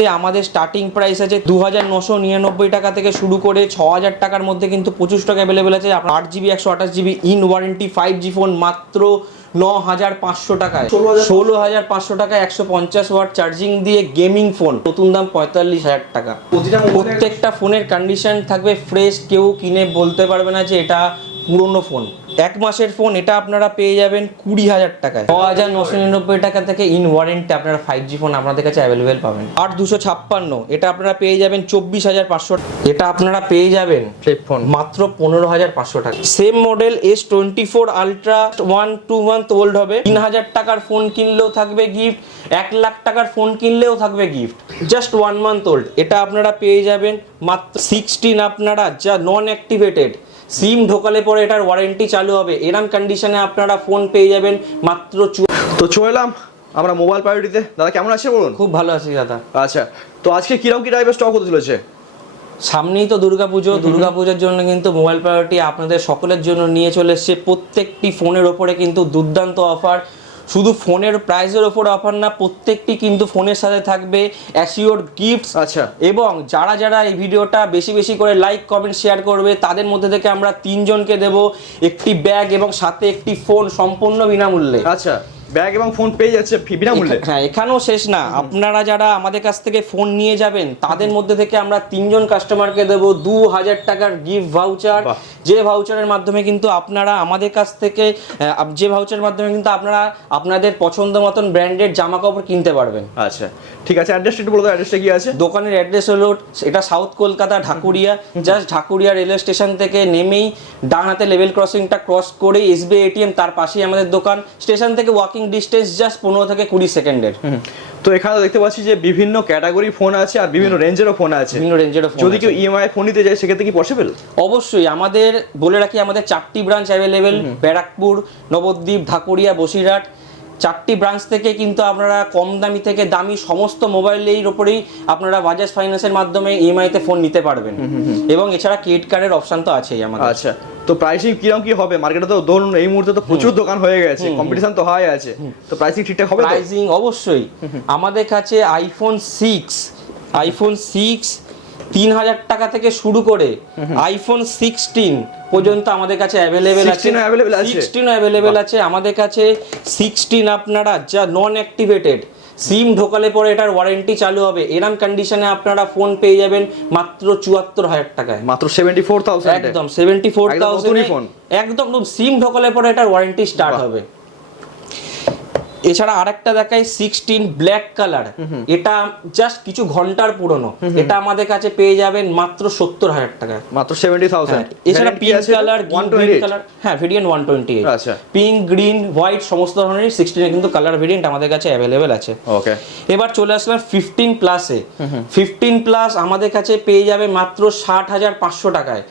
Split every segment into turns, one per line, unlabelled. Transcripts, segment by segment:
মধ্যে আমাদের starting price আছে দু হাজার নশো নিরানব্বই টাকা থেকে শুরু করে ছ হাজার টাকার মধ্যে কিন্তু পঁচিশ টাকা অ্যাভেলেবেল আছে। আপনার আট জিবি একশো আঠাশ GB in warranty five G phone মাত্র ন হাজার পাঁচশো টাকায়। ষোলো হাজার পাঁচশো টাকায় একশো পঞ্চাশ ওয়াট চার্জিং দিয়ে গেমিং ফোন নতুন দাম পঁয়তাল্লিশ হাজার টাকা। প্রত্যেকটা ফোনের কন্ডিশন থাকবে ফ্রেশ কেউ কিনে বলতে পারবে না যে এটা পুরনো ফোন এক মাসের ফোন এটা আপনারা পেয়ে যাবেন কুড়ি হাজার টাকায়। ছ হাজার নশো নিরানব্বই টাকা থেকে ইন ওয়ারেন্টি আপনারা ফাইভ জি ফোন আপনাদের কাছে অ্যাভেলেবেল পাবেন। আট দুশো ছাপ্পান্ন এটা আপনারা পেয়ে যাবেন চব্বিশ হাজার পাঁচশো এটা আপনারা পেয়ে যাবেন
ফ্লিপ ফোন
মাত্র পনেরো হাজার পাঁচশো টাকা। Same model S twenty four ultra one two month old হবে। তিন হাজার টাকার ফোন কিনলেও থাকবে গিফট এক লাখ টাকার ফোন কিনলেও থাকবে gift just one month old এটা আপনারা পেয়ে যাবেন মাত্র সিক্সটিন আপনারা যা নন অ্যাক্টিভেটেড সিম ঢোকালে পরে এটার ওয়ারেন্টি চালু হবে। এরম কন্ডিশনে আপনারা ফোন পেয়ে যাবেন মাত্র
তো চলে এলাম আমরা মোবাইল প্রায়োরিটিতে দাদা কেমন আছে বলুন?
খুব ভালো আছি দাদা।
আচ্ছা তো আজকে কীরকম কি টাইপের স্টক হতে চলেছে?
সামনেই তো দুর্গাপুজো দুর্গাপূজার জন্য কিন্তু মোবাইল প্রায়োরিটি আপনাদের সকলের জন্য নিয়ে চলে এসছে। প্রত্যেকটি ফোনের ওপরে কিন্তু দুর্দান্ত অফার শুধু ফোনের প্রাইসের ওপর অফার না প্রত্যেকটি কিন্তু ফোনের সাথে থাকবে অ্যাসিওর গিফটস
আচ্ছা।
এবং যারা যারা এই ভিডিওটা বেশি বেশি করে লাইক কমেন্ট শেয়ার করবে তাদের মধ্যে থেকে আমরা তিনজনকে দেব একটি ব্যাগ এবং সাথে একটি ফোন সম্পূর্ণ বিনামূল্যে।
আচ্ছা। ব্যাগ এবং ফোন পেয়ে যাচ্ছে বিনামূল্যে।
হ্যাঁ এখানেও শেষ না। আপনারা যারা আমাদের কাছ থেকে ফোন নিয়ে যাবেন তাদের মধ্যে থেকে আমরা তিনজন কাস্টমারকে দেবো। দু হাজার টাকার গিফট ভাউচার যে ভাউচারের মাধ্যমে কিন্তু আপনারা আমাদের কাছ থেকে যে ভাউচারের মাধ্যমে কিন্তু আপনারা আপনাদের পছন্দ মতন ব্র্যান্ডের জামা কাপড় কিনতে পারবেন।
আচ্ছা ঠিক আছে অ্যাড্রেসটা একটু বলো অ্যাড্রেসটা কি আছে?
দোকানের অ্যাড্রেস হলো এটা south Kolkata Dhakuria. Just Dhakuria railway station থেকে নেমেই ডান হাতে লেভেল ক্রসিংটা ক্রস করে এসবিআই এটিএম তার পাশেই আমাদের দোকান। স্টেশন থেকে ওয়াকিং ডিস্টেন্স জাস্ট পনেরো থেকে কুড়ি সেকেন্ডের।
তো এখানে দেখতে পাচ্ছি যে বিভিন্ন ক্যাটাগরি ফোন আছে আর বিভিন্ন রেঞ্জেরও ফোন আছে।
বিভিন্ন রেঞ্জেরও ফোন
যদি কেউ ইএমআই ফোন নিতে যায় সেক্ষেত্রে কি পসিবল
অবশ্যই আমাদের বলে রাখি আমাদের চারটি ব্রাঞ্চ অ্যাভেলেবেল ব্যারাকপুর নবদ্বীপ ঢাকুরিয়া বসিরহাট। চারটি ব্রাঞ্চ থেকে কিন্তু আপনারা কম দামি থেকে দামি সমস্ত মোবাইলের ওপরেই আপনারা বাজাজ ফাইন্যান্সের মাধ্যমে ইএমআইতে ফোন নিতে পারবেন। এবং এছাড়া ক্রেডিট কার্ডের অপশন তো আছেই আমাদের।
আচ্ছা। তো প্রাইসিং কীরকম কি হবে? মার্কেটে তো ধরুন এই মুহূর্তে তো প্রচুর দোকান হয়ে গেছে কম্পিটিশন তো হয় আছে। তো প্রাইসিং ঠিকঠাক হবে তো?
প্রাইজিং অবশ্যই। আমাদের কাছে আইফোন সিক্স আইফোন সিক্স তিন হাজার টাকা থেকে শুরু করে আইফোন সিক্সটিন পর্যন্ত আমাদের কাছে অ্যাভেলেবেল আছে।
16 available আছে?
সিক্সটিন অ্যাভেলেবেল আছে। আমাদের কাছে সিক্সটিন আপনারা যা নন অ্যাক্টিভেটেড সিম ঢোকালে পরে এটার ওয়ারেন্টি চালু হবে। এরম কন্ডিশনে আপনারা ফোন পেয়ে যাবেন মাত্র চুয়াত্তর হাজার টাকায়।
মাত্র সেভেন্টি ফোর থাউজেন্ড
একদম সেভেন্টি ফোর
একদম
একদম সিম ঢোকালে পরে এটার ওয়ারেন্টি স্টার্ট হবে। এছাড়া আরেকটা দেখাই সিক্সটিন ব্ল্যাক কালার এটা জাস্ট কিছু ঘণ্টার পুরনো। এটা আমাদের কাছে পেয়ে যাবেন মাত্র সত্তর হাজার টাকা।
মাত্র সেভেন্টি থাউজেন্ড
হ্যাঁ, এছাড়া pink colour
one
green colour হ্যাঁ ভেরিয়েন্ট ওয়ান টোয়েন্টি
আচ্ছা।
পিঙ্ক গ্রিন হোয়াইট সমস্ত ধরনের সিক্সটিনে কিন্তু কালার ভেরিয়েন্ট আমাদের কাছে অ্যাভেলেবেল আছে।
ওকে
এবার চলে আসলাম ফিফটিন প্লাসে ফিফটিন প্লাস আমাদের কাছে পেয়ে যাবে মাত্র ষাট হাজার পাঁচশো টাকায়।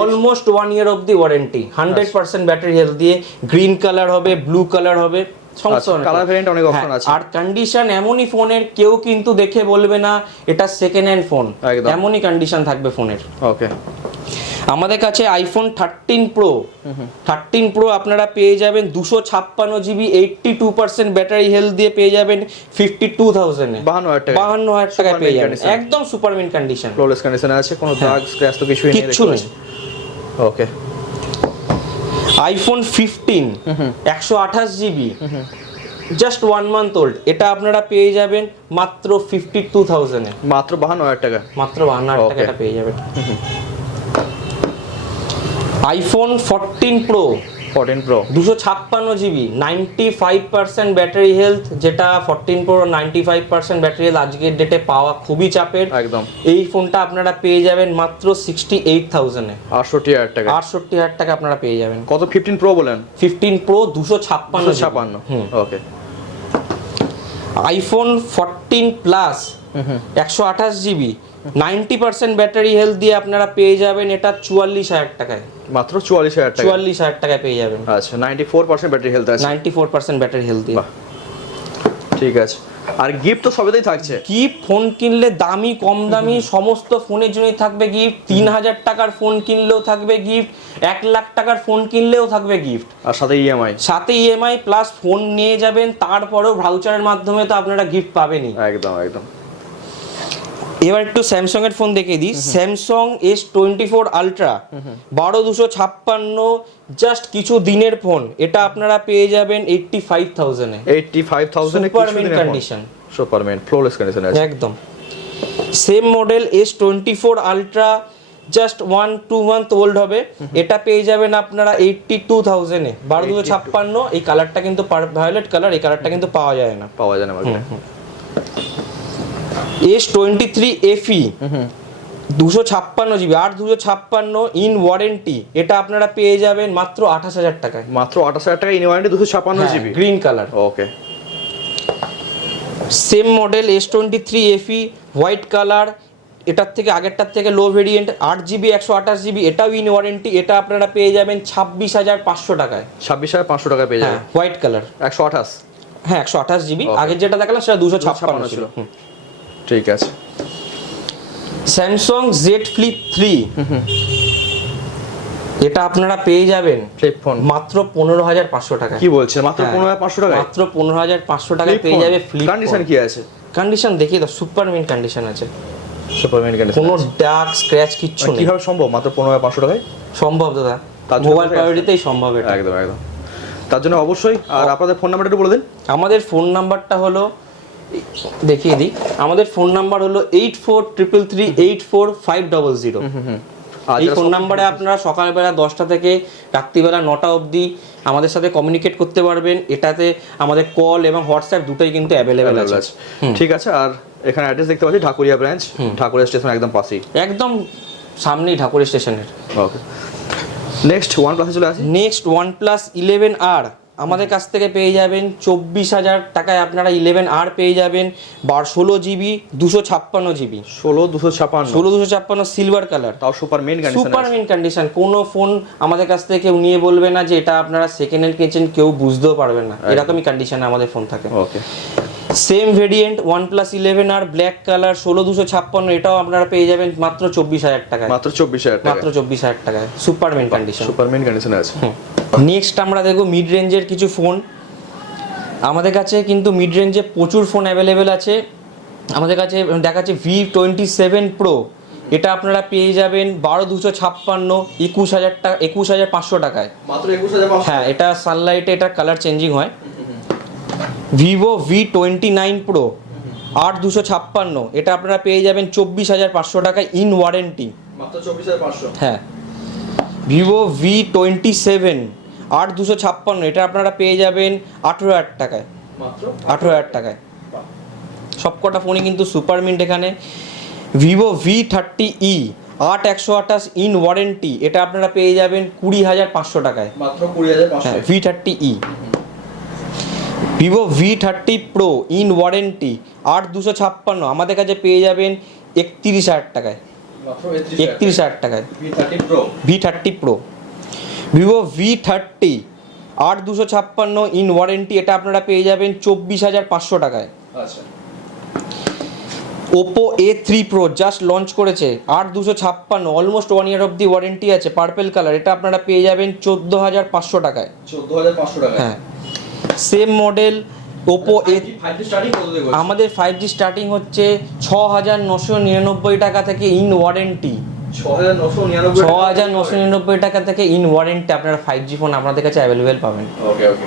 Almost one year of the warranty hundred percent battery health দিয়ে গ্রিন কালার হবে ব্লু কালার হবে। সমস্ত
আচ্ছা, colour। অনেক option
হ্যাঁ,
আছে।
আর কন্ডিশন এমনই ফোনের কেউ কিন্তু দেখে বলবে না এটা সেকেন্ড হ্যান্ড ফোন এমনই কন্ডিশন থাকবে ফোনের
ওকে
আমাদের কাছে iPhone thirteen pro thirteen pro আপনারা পেয়ে যাবেন দুশো ছাপ্পান্ন GB eighty two percent battery health দিয়ে পেয়ে যাবেন ফিফটি টু থাউজেন্ডে
52,000 টাকায়।
বাহান্ন হাজার টাকায় পেয়ে যাবেন। একদম সুপারমিন কন্ডিশন
ফ্লোলেস কন্ডিশনে আছে কোনো দাগ স্ক্র্যাচ তো কিছুই নেই
হ্যাঁ। নেই
ওকে
আইফোন ফিফটিন একশো আঠাশ GB just one month old এটা আপনারা পেয়ে যাবেন মাত্র ফিফটি টু থাউজেন্ডে
মাত্র বাহান্ন হাজার টাকা।
মাত্র বাহান্ন হাজার টাকা এটা পেয়ে যাবেন। IPhone fourteen pro
fourteen pro
দুশো ছাপ্পান্ন GB ninety five percent battery health যেটা fourteen pro ninety five percent battery health আজকের ডেটে পাওয়া খুবই চাপের।
একদম।
এই ফোনটা আপনারা পেয়ে যাবেন মাত্র সিক্সটি এইট থাউজেন্ডে
আটষট্টি হাজার টাকা।
আটষট্টি হাজার টাকা আপনারা পেয়ে যাবেন।
কত? ফিফটিন প্রো বলেন।
ফিফটিন প্রো দুশো ছাপ্পান্ন
ছাপান্ন ওকে
আইফোন ফোরটিন প্লাস একশো আঠাশ GB ninety percent battery health দিয়ে আপনারা পেয়ে যাবেন এটা চুয়াল্লিশ হাজার টাকায়।
মাত্র চুয়াল্লিশ হাজার টাকা
চুয়াল্লিশ হাজার টাকায় পেয়ে যাবেন।
আচ্ছা ninety four percent battery health আছে?
Ninety four percent battery health
ঠিক আছে। আর গিফট তো সবেতেই থাকছে?
কি ফোন কিনলে দামি কম দামি সমস্ত ফোনের জন্যই থাকবে গিফট। তিন হাজার টাকার ফোন কিনলেও থাকবে গিফট। এক লাখ টাকার ফোন কিনলেও থাকবে গিফট।
আর সাথে E ইএমআই
সাথে ইএমআই প্লাস ফোন নিয়ে যাবেন তারপরেও ভাউচারের মাধ্যমে তো আপনারা গিফট পাবেনই।
একদম একদম।
এবার একটু স্যামসাং এর ফোন দেখিয়ে দিই। Samsung S twenty four ultra বারো দুশো ছাপ্পান্ন জাস্ট কিছু দিনের ফোন এটা আপনারা পেয়ে যাবেন eighty five থাউজেন্ডে
eighty five thousand
Superman condition.
Superman flawless condition
একদম। Same model S twenty four ultra just one two month old হবে এটা পেয়ে যাবেন আপনারা এইটটি টু থাউজেন্ডে বারো দুশো ছাপ্পান্ন এই কালারটা কিন্তু ভায়োলেট কালার এই কালারটা কিন্তু পাওয়া যায় না।
পাওয়া যায় না
এস টোয়েন্টি থ্রি এফি দুশো ছাপ্পান্ন জিবি আট দুশো ছাপ্পান্ন ইন ওয়ারেন্টি এটা আপনারা পেয়ে যাবেন মাত্র আঠাশ হাজার টাকায়।
মাত্র আঠাশ হাজার টাকা ইন ওয়ারেন্টি দুশো ছাপ্পান্ন GB
green colour
okay
same model S twenty three F E white colour এটার থেকে আগেরটার থেকে লো ভেরিয়েন্ট আট জিবি একশো আঠাশ জিবি এটাও ইন ওয়ারেন্টি এটা আপনারা পেয়ে যাবেন ছাব্বিশ হাজার পাঁচশো টাকায়।
ছাব্বিশ হাজার পাঁচশো টাকা পেয়ে যাবেন?
হোয়াইট কালার
একশো আঠাশ?
হ্যাঁ একশো আঠাশ জিবি আগের যেটা দেখালাম সেটা দুশো ছাপ্পান্ন
256
ছিল।
ছিল। ঠিক আছে।
স্যামসং জেড ফ্লিপ থ্রি এটা আপনারা পেয়ে যাবেন।
ফ্লিপ ফোন
মাত্র পনেরো হাজার পাঁচশো টাকা
কি বলছেন? মাত্র
হ্যাঁ।
পনেরো হাজার পাঁচশো টাকা
মাত্র পনেরো হাজার পাঁচশো টাকায় পেয়ে যাবে ফ্লিপ
কন্ডিশন কি আছে?
কন্ডিশন দেখিয়ে দাও সুপার মিন কন্ডিশন আছে।
সুপারম্যান কন্ডিশন
কোনো ডার্ক স্ক্র্যাচ কিচ্ছু নেই।
কীভাবে সম্ভব? মাত্র পনেরো হাজার পাঁচশো টাকায়?
সম্ভব দাদা।
তার
মোবাইল প্রায়োরিটিতেই সম্ভব এটা।
একদম একদম। তার জন্য অবশ্যই আর আপনাদের ফোন নাম্বারটা একটু বলে দিন।
আমাদের ফোন নাম্বারটা হলো দেখিয়ে দিই। আমাদের ফোন নাম্বার হলো eight four triple three eight four five double zero এই ফোন নাম্বারে আপনারা সকালবেলা দশটা থেকে রাত্রিবেলা নটা অবধি আমাদের সাথে কমিউনিকেট করতে পারবেন। এটাতে আমাদের কল এবং হোয়াটসঅ্যাপ দুটোই কিন্তু অ্যাভেলেবেল আছে।
ঠিক আছে আর এখানে অ্যাড্রেস দেখতে পাচ্ছি ঢাকুরিয়া ব্রাঞ্চ ঢাকুরিয়া স্টেশন একদম পাশেই।
একদম সামনেই ঢাকুরিয়া স্টেশনের
ওকে নেক্সট ওয়ান প্লাসে চলে আসি।
নেক্সট ওয়ান প্লাস ইলেভেন আর আমাদের কাছ থেকে পেয়ে যাবেন চব্বিশ হাজার টাকায় আপনারা ইলেভেন আর পেয়ে যাবেন বার ষোলো জিবি দুশো ছাপ্পান্ন জিবি
ষোলো দুশো ছাপান্ন
ষোলো দুশো ছাপ্পান্ন সিলভার কালার
তাও super man
super mint condition কোনো ফোন আমাদের কাছ থেকে কেউ নিয়ে বলবে না যে এটা আপনারা সেকেন্ড হ্যান্ড কিনছেন কেউ বুঝতেও পারবেন না। এরকমই কন্ডিশনে আমাদের ফোন থাকে।
Okay
same variant one plus eleven R black colour ষোলো দুশো ছাপ্পান্ন এটাও আপনারা পেয়ে যাবেন মাত্র চব্বিশ হাজার টাকায়।
মাত্র চব্বিশ হাজার
মাত্র চব্বিশ হাজার টাকায়। Super mint condition
super man কন্ডিশনে আছে।
নেক্সট আমরা দেখব মিড রেঞ্জের কিছু ফোন আমাদের কাছে কিন্তু মিড রেঞ্জে প্রচুর ফোন অ্যাভেলেবেল আছে। আমাদের কাছে দেখাচ্ছে ভি টোয়েন্টি সেভেন প্রো এটা আপনারা পেয়ে যাবেন বারো দুশো ছাপ্পান্ন একুশ হাজার টাকা একুশ হাজার পাঁচশো টাকায়। হ্যাঁ এটা সানলাইটে এটা কালার চেঞ্জিং হয়। Vivo V twenty nine pro আট দুশো ছাপ্পান্ন। এটা আপনারা পেয়ে যাবেন চব্বিশ হাজার পাঁচশো টাকায় ইন ওয়ারেন্টি হ্যাঁ। ভিভো ভি টোয়েন্টি সেভেন আট দুশো ছাপ্পান্ন এটা আপনারা পেয়ে যাবেন আঠেরো হাজার টাকায়। আঠেরো হাজার টাকায়। সবকটা ফোনই কিন্তু সুপার মিন্ট এখানে। ভিভো ভি থার্টি ই আট একশো আঠাশ ইন ওয়ারেন্টি এটা আপনারা পেয়ে যাবেন কুড়ি হাজার পাঁচশো টাকায়।
মাত্র কুড়ি হাজার
হ্যাঁ V thirty E Vivo V thirty pro in warranty আট দুশো ছাপ্পান্ন আমাদের কাছে পেয়ে যাবেন একত্রিশ হাজার টাকায়। একত্রিশ হাজার টাকায়। V thirty pro Vivo V thirty আট দুশো ছাপ্পান্ন ইন ওয়ারেন্টি এটা আপনারা পেয়ে যাবেন চব্বিশ হাজার পাঁচশো টাকায়। Oppo A three pro just launch করেছে আট দুশো ছাপ্পান্ন almost one year of the warranty আছে পার্পেল কালার এটা আপনারা পেয়ে যাবেন চোদ্দ হাজার পাঁচশো টাকায়।
চোদ্দ হাজার পাঁচশো টাকা
হ্যাঁ। সেম মডেল ওপো এ আমাদের ফাইভ জি স্টার্টিং হচ্ছে ছ হাজার নশো নিরানব্বই টাকা থেকে ইন ওয়ারেন্টি
ছ হাজার নশো নিরানব্বই
টাকা থেকে ইন ওয়ারেন্টি আপনারা ফাইভ জি ফোন আপনাদের কাছে অ্যাভেলেবেল পাবেন।
ওকে ওকে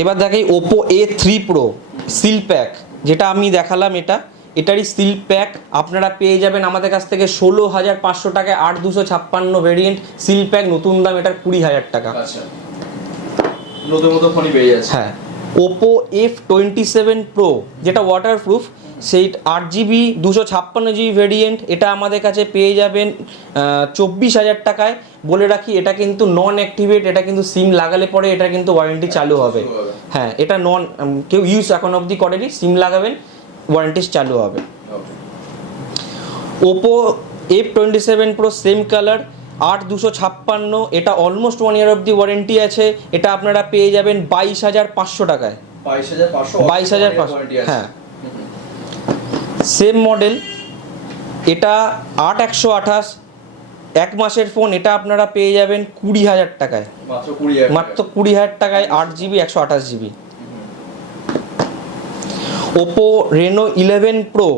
এবার দেখাই Oppo A three pro seal pack যেটা আমি দেখালাম এটা এটারই সিল প্যাক আপনারা পেয়ে যাবেন আমাদের কাছ থেকে ষোলো হাজার পাঁচশো টাকায় আট দুশো ছাপ্পান্ন ভেরিয়েন্ট সিল প্যাক নতুন দাম এটার কুড়ি হাজার টাকা।
আচ্ছা। নতুন নতুন ফোনই পেয়ে যাচ্ছে।
হ্যাঁ। Oppo F twenty seven pro যেটা ওয়াটারপ্রুফ সেই আট জিবি দুশো ছাপ্পান্ন জিবি ভেরিয়েন্ট এটা আমাদের কাছে পেয়ে যাবেন চব্বিশ হাজার টাকায়। বলে রাখি এটা কিন্তু নন অ্যাক্টিভেট এটা কিন্তু সিম লাগালে পরে এটা কিন্তু ওয়ারেন্টি চালু হবে।
চালু হবে।
হ্যাঁ এটা নন কেউ ইউজ এখন অবধি করেনি সিম লাগাবেন ওয়ারেন্টি চালু হবে। Oppo F twenty seven pro same colour আট দুশো ছাপ্পান্ন এটা অলমোস্ট ওয়ান ইয়ার অবধি ওয়ারেন্টি আছে। এটা আপনারা পেয়ে যাবেন বাইশ হাজার পাঁচশো টাকায়।
বাইশ হাজার পাঁচশো
হ্যাঁ। সেম মডেল এটা আট একশো আঠাশ এক মাসের ফোন এটা আপনারা পেয়ে যাবেন কুড়ি হাজার টাকায়।
মাত্র কুড়ি হাজার
টাকায়। আট জিবি একশো আঠাশ GB. Oppo Reno eleven pro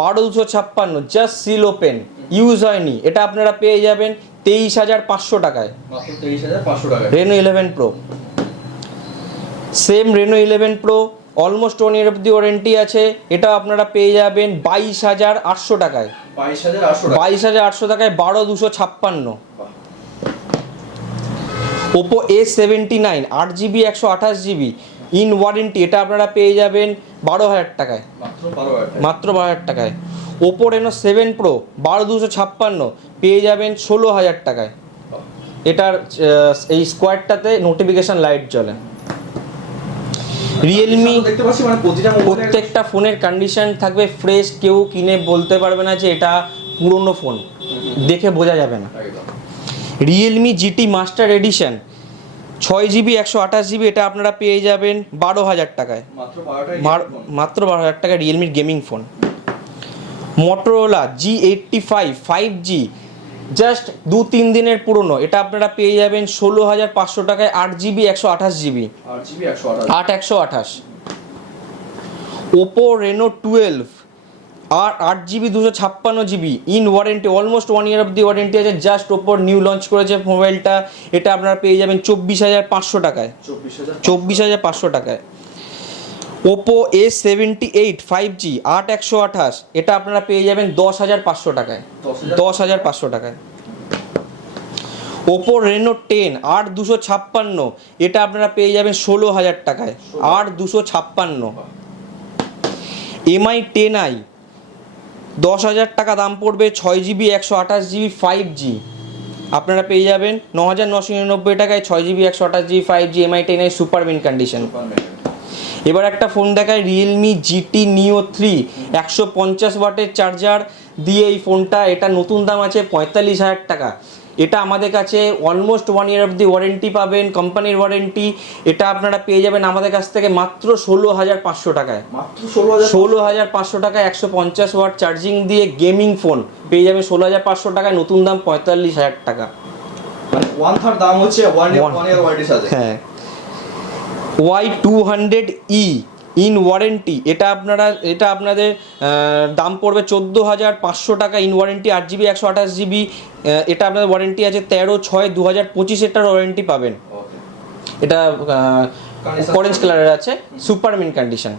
বারো দুশো ছাপ্পান্ন জাস্ট সিল ওপেন ইউজ হয়নি। এটা আপনারা পেয়ে যাবেন তেইশ হাজার পাঁচশো টাকায়। Reno eleven pro same Reno eleven pro almost one year অব্দি ওয়ারেন্টি আছে। এটা আপনারা পেয়ে যাবেন বাইশ হাজার আটশো টাকায়।
বাইশ হাজার আটশো
টাকায়। বারো দুশো ছাপ্পান্ন। ওপো এ সেভেন্টি নাইন আট জিবি একশো আঠাশ জিবি ইন ওয়ারেন্টি এটা আপনারা পেয়ে যাবেন বারো হাজার টাকায়।
মাত্র বারো হাজার
টাকায়। ওপো রেনো সেভেন প্রো বারো দুশো ছাপ্পান্ন পেয়ে যাবেন ষোলো হাজার টাকায়। এটার এই স্কোয়ারটাতে নোটিফিকেশন লাইট জ্বলে। রিয়েলমি
মানে
প্রত্যেকটা ফোনের কন্ডিশন থাকবে ফ্রেশ কেউ কিনে বলতে পারবে না যে এটা পুরনো ফোন দেখে বোঝা যাবে না। রিয়েলমি জিটি মাস্টার এডিশন ছয় জিবি একশো আঠাশ জিবি এটা আপনারা পেয়ে যাবেন বারো হাজার টাকায়।
মাত্র
বারো হাজার টাকা রিয়েলমির gaming phone Motorola G eighty five five G just দু তিন দিনের পুরনো। এটা আপনারা পেয়ে যাবেন ষোলো হাজার পাঁচশো টাকায় আট জিবি একশো আঠাশ জিবি।
আট একশো আঠাশ।
ওপো রেনো টুয়েলভ আর আট জিবি দুশো ছাপ্পান্ন GB in warranty almost one year of the warranty আছে। জাস্ট ওপোর নিউ লঞ্চ করেছে মোবাইলটা এটা আপনারা পেয়ে যাবেন চব্বিশ হাজার পাঁচশো টাকায়।
চব্বিশ হাজার
পাঁচশো। টাকায়। Oppo A seventy eight five G আট একশো আঠাশ। এটা আপনারা পেয়ে যাবেন দশ হাজার পাঁচশো টাকায়।
দশ হাজার
দশ হাজার পাঁচশো টাকায়। ওপো রেনো টেন আট দুশো ছাপ্পান্ন। এটা আপনারা পেয়ে যাবেন ষোলো হাজার টাকায়। আট দুশো ছাপ্পান্ন। এমআই টেন আই দশ হাজার টাকা দাম পড়বে ছয় জিবি একশো আঠাশ জিবি ফাইভ জি আপনারা পেয়ে যাবেন ন হাজার নশো নিরানব্বই টাকায় ছয় জিবি একশো আঠাশ GB five G Mi ten i super mint condition এবার একটা ফোন দেখায় রিয়েলমি জিটি নিও থ্রি একশো পঞ্চাশ ওয়াটের চার্জার দিয়ে এই ফোনটা এটা নতুন দাম আছে পঁয়তাল্লিশ হাজার টাকা। এটা আমাদের কাছে almost one year of the warranty পাবেন কোম্পানির ওয়ারেন্টি এটা আপনারা পেয়ে যাবেন আমাদের কাছ থেকে মাত্র ষোলো হাজার পাঁচশো টাকায়।
মাত্র ষোলো হাজার
পাঁচশো টাকায় একশো পঞ্চাশ ওয়াট চার্জিং দিয়ে গেমিং ফোন পেয়ে যাবেন ষোলো হাজার পাঁচশো টাকায় নতুন দাম পঁয়তাল্লিশ হাজার টাকা।
মানে ওয়ান থার্ড দাম হচ্ছে ওয়ান ইয়ার ওয়ারেন্টির
হ্যাঁ। Y two hundred E in warranty এটা আপনারা এটা আপনাদের দাম পড়বে চোদ্দ হাজার পাঁচশো টাকা ইন ওয়ারেন্টি আট জিবি একশো আঠাশ জিবি এটা আপনাদের ওয়ারেন্টি আছে তেরো ছয় দু হাজার পঁচিশেরটার ওয়ারেন্টি পাবেন। এটা অরেঞ্জ কালারের আছে super mint condition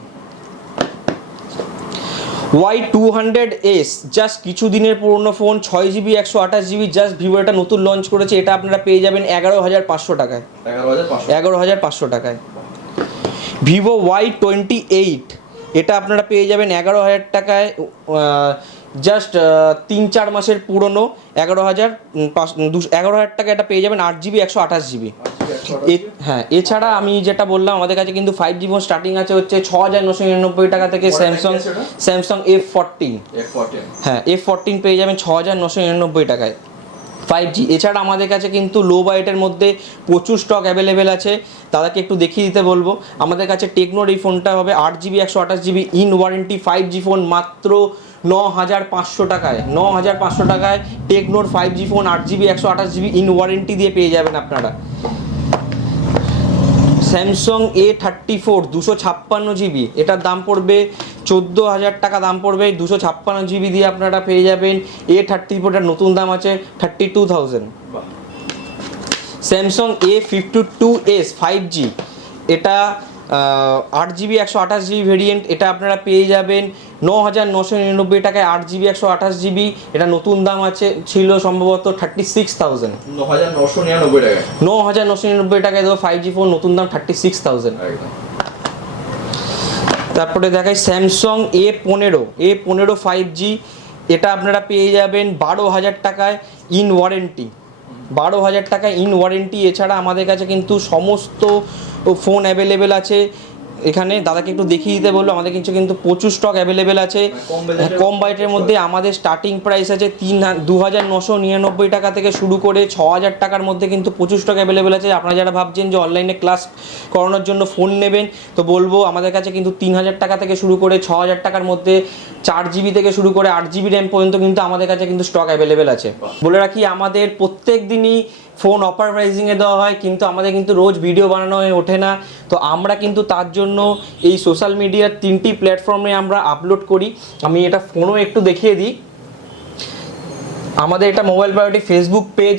Y two hundred S just কিছু দিনের পুরনো ফোন ছয় জিবি একশো আঠাশ জিবি জাস্ট ভিভো এটা নতুন লঞ্চ করেছে এটা আপনারা পেয়ে যাবেন এগারো হাজার পাঁচশো টাকায়।
পাঁচশো।
এগারো হাজার পাঁচশো টাকায়। ভিভো ওয়াই টোয়েন্টি এইট এটা আপনারা পেয়ে যাবেন এগারো হাজার টাকায় জাস্ট তিন চার মাসের পুরনো এগারো হাজার পাঁচ দুশো এগারো হাজার টাকা এটা পেয়ে যাবেন আট জিবি একশো আঠাশ জিবি। হ্যাঁ এছাড়া আমি যেটা বললাম আমাদের কাছে কিন্তু ফাইভ জি ফোন স্টার্টিং আছে হচ্ছে ছ হাজার নশো নিরানব্বই টাকা থেকে স্যামসাং? স্যামসাং এফ ফোরটিন হ্যাঁ এফ ফোরটিন পেয়ে যাবেন ছ হাজার নশো নিরানব্বই টাকায়। ফাইভ জি এছাড়া আমাদের কাছে কিন্তু লো বাইটের মধ্যে প্রচুর স্টক অ্যাভেলেবেল আছে। দাদাকে একটু দেখিয়ে দিতে বলব। আমাদের কাছে টেকনোর এই ফোনটা হবে, আট জিবি একশো আঠাশ GB in warranty five G phone মাত্র ন হাজার পাঁচশো টাকায়। ন হাজার পাঁচশো টাকায় টেকনোর ফাইভ জি ফোন আট জিবি একশো আঠাশ জিবি ইন ওয়ারেন্টি দিয়ে পেয়ে যাবেন আপনারা। স্যামসং এ থার্টি ফোর দুশো ছাপ্পান্ন জিবি এটার দাম পড়বে চোদ্দ হাজার টাকা দাম পড়বে। দুশো ছাপ্পান্ন জিবি দিয়ে আপনারা পেয়ে যাবেন। এ থার্টি ফোরটার নতুন দাম আছে thirty two thousand. Samsung A fifty two S five G. এটা আট জিবি একশো আঠাশ জিবি ভেরিয়েন্ট এটা আপনারা পেয়ে যাবেন। ন হাজার নশো নিরানব্বই টাকায় আট জিবি একশো আঠাশ জিবি। এটা নতুন দাম আছে ছিল সম্ভবত থার্টি সিক্স থাউজেন্ড।
ন হাজার নশো নিরানব্বই টাকায়।
ন হাজার নশো নিরানব্বই টাকায় দেবো ফাইভ জি ফোন নতুন দাম থার্টি সিক্স থাউজেন্ড। তারপরে দেখাই স্যামসং এ পনেরো এ পনেরো ফাইভ জি এটা আপনারা পেয়ে যাবেন বারো হাজার টাকায় ইন ওয়ারেন্টি বারো হাজার টাকা ইন ওয়ারেন্টি এছাড়া আমাদের কাছে কিন্তু সমস্ত ফোন অ্যাভেলেবেল আছে। এখানে দাদাকে একটু দেখিয়ে দিতে বলল আমাদের কিছু কিন্তু প্রচুর স্টক অ্যাভেলেবেল আছে।
কম
বাইটের মধ্যে আমাদের স্টার্টিং প্রাইস আছে তিন দু হাজার নশো নিরানব্বই টাকা থেকে শুরু করে ছ হাজার টাকার মধ্যে কিন্তু প্রচুর স্টক অ্যাভেলেবেল আছে। আপনারা যারা ভাবছেন যে অনলাইনে ক্লাস করানোর জন্য ফোন নেবেন তো বলব আমাদের কাছে কিন্তু তিন হাজার টাকা থেকে শুরু করে ছ হাজার টাকার মধ্যে চার জিবি থেকে শুরু করে আট জিবি র্যাম পর্যন্ত কিন্তু আমাদের কাছে কিন্তু স্টক অ্যাভেলেবেল আছে। বলে রাখি আমাদের প্রত্যেক দিনই ফোন অপার প্রাইসিংয়ে দেওয়া হয়, কিন্তু আমাদের কিন্তু রোজ ভিডিও বানানো হয়ে ওঠে না। তো আমরা কিন্তু তার জন্য এই সোশ্যাল মিডিয়ার তিনটি প্ল্যাটফর্মে আমরা আপলোড করি। আমি এটা ফোনও একটু দেখিয়ে দিই। আমাদের এটা মোবাইল প্রায়োরিটি ফেসবুক পেজ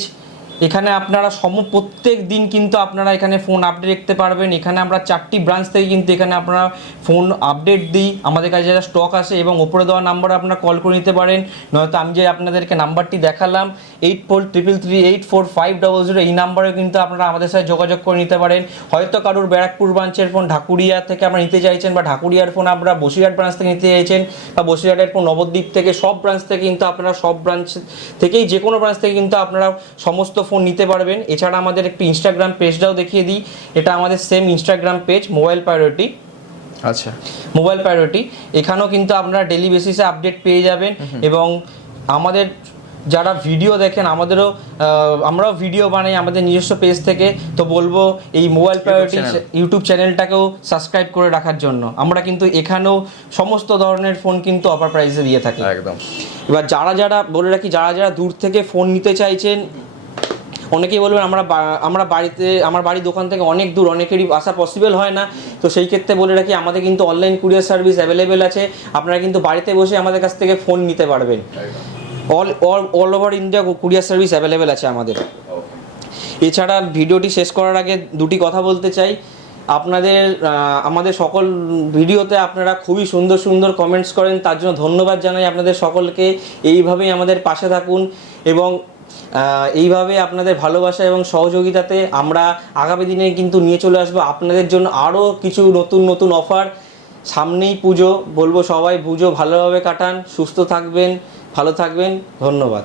এখানে আপনারা সম প্রত্যেক দিন কিন্তু আপনারা এখানে ফোন আপডেট দেখতে পারবেন। এখানে আমরা চারটি ব্রাঞ্চ থেকে কিন্তু এখানে আপনারা ফোন আপডেট দিই। আমাদের কাছে যারা স্টক আসে এবং ওপরে দেওয়া নাম্বারে আপনারা কল করে নিতে পারেন। নয়তো আমি যে আপনাদেরকে নাম্বারটি দেখালাম eight four triple three eight four five double zero এই নাম্বারে কিন্তু আপনারা আমাদের সাথে যোগাযোগ করে নিতে পারেন। হয়তো কারোর ব্যারাকপুর ব্রাঞ্চের ফোন ঢাকুরিয়া থেকে আপনারা নিতে চাইছেন বা ঢাকুরিয়ার ফোন আপনারা বসিরহাট ব্রাঞ্চ থেকে নিতে চাইছেন বা বসিরহাটের ফোন নবদ্বীপ থেকে সব ব্রাঞ্চ থেকে কিন্তু আপনারা সব ব্রাঞ্চ থেকেই যে কোনো ব্রাঞ্চ থেকে কিন্তু আপনারা সমস্ত ফোন নিতে পারবেন। এছাড়া আমাদের একটি ইনস্টাগ্রাম পেজটাও দেখিয়ে দিই। এটা আমাদের same Instagram page mobile priority
আচ্ছা।
মোবাইল প্রায়োরিটি এখানেও কিন্তু আপনারা ডেলি বেসিসে আপডেট পেয়ে যাবেন এবং আমাদের যারা ভিডিও দেখেন আমাদেরও আমরাও ভিডিও বানাই আমাদের নিজস্ব পেজ থেকে। তো বলব এই মোবাইল প্রায়োরিটি। ইউটিউব চ্যানেলটাকেও সাবস্ক্রাইব করে রাখার জন্য। আমরা কিন্তু এখানেও সমস্ত ধরনের ফোন কিন্তু অফার প্রাইসে দিয়ে থাকি।
একদম।
এবার যারা যারা বলে রাখি যারা যারা দূর থেকে ফোন নিতে চাইছেন অনেকেই বলবেন, আমরা আমরা বাড়িতে, আমার বাড়ির দোকান থেকে অনেক দূর, অনেকেরই আসা পসিবল হয় না। তো সেই ক্ষেত্রে বলে রাখি, আমাদের কিন্তু অনলাইন কুরিয়ার সার্ভিস অ্যাভেলেবেল আছে। আপনারা কিন্তু বাড়িতে বসে আমাদের কাছ থেকে ফোন নিতে পারবেন। All all all over India courier service available আছে আমাদের। এছাড়া ভিডিওটি শেষ করার আগে দুটি কথা বলতে চাই। আপনাদের আমাদের সকল ভিডিওতে আপনারা খুবই সুন্দর সুন্দর কমেন্টস করেন। তার জন্য ধন্যবাদ জানাই আপনাদের সকলকে। এইভাবেই আমাদের পাশে থাকুন এবং এইভাবে আপনাদের ভালোবাসা এবং সহযোগিতাতে আমরা আগামী দিনে কিন্তু নিয়ে চলে আসব। আপনাদের জন্য আরও কিছু নতুন নতুন অফার সামনেই পুজো, বলব সবাই পুজো ভালোভাবে কাটান, সুস্থ থাকবেন, ভালো থাকবেন, ধন্যবাদ।